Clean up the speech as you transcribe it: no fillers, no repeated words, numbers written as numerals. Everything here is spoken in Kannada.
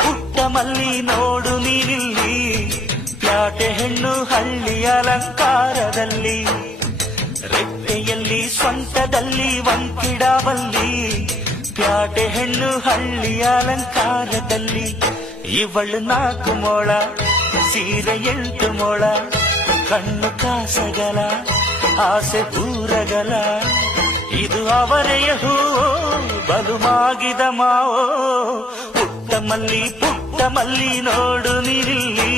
ಪುಟ್ಟ ಮಲ್ಲಿ ನೋಡು ನೀನಿಲ್ಲಿ, ಪ್ಯಾಟೆ ಹೆಣ್ಣು ಹಳ್ಳಿ ಅಲಂಕಾರದಲ್ಲಿ, ರೆಟ್ಟೆಯಲ್ಲಿ ಸ್ವಂತದಲ್ಲಿ ವಂಕಿಡಬಲ್ಲಿ, ಪ್ಯಾಟೆ ಹೆಣ್ಣು ಹಳ್ಳಿ ಅಲಂಕಾರದಲ್ಲಿ. ಇವಳು 4 ಮೊಳ ಸೀರೆ 8 ಮೊಳ, ಕಣ್ಣು ಕಾಸಗಲ ಆಸೆ ಪೂರಗಲ, ಇದು ಅವರೆಯ ಹೂವೋ ಬಲು ಮಾಗಿದ ಮಾವೋ. ಪುಟ್ಟ ಮಲ್ಲಿ ನೋಡು ನೀನಿಲ್ಲಿ.